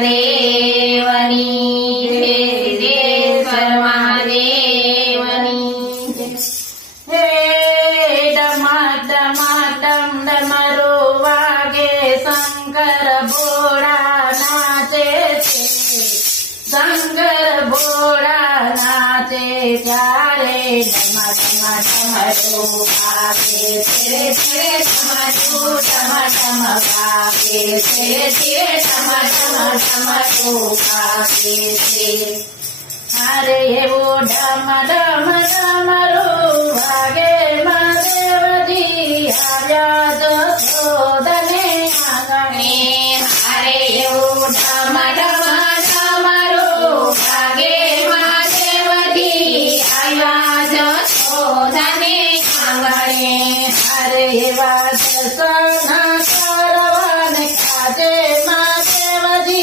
દેવની સિદ્ધેશ્વર મહાદેવની હે ડમા ડમા ડમ ડમરો વાગે શંકર ભોળા નાચે છે શંકર ભોળા નાચે ત્યારે ડમા ડમા ડમરો વાગે ધીરે ધીરે ડમરો ડમા ડમા વાગે ધીરે ધીરે ડમા ડમા ડમરો વાગે છે અરે એવો ડમ ડમ ડમરો વાગે મહાદેવજી આવ્યા જશોદને આંગણે અરે એવો ડમ ડમ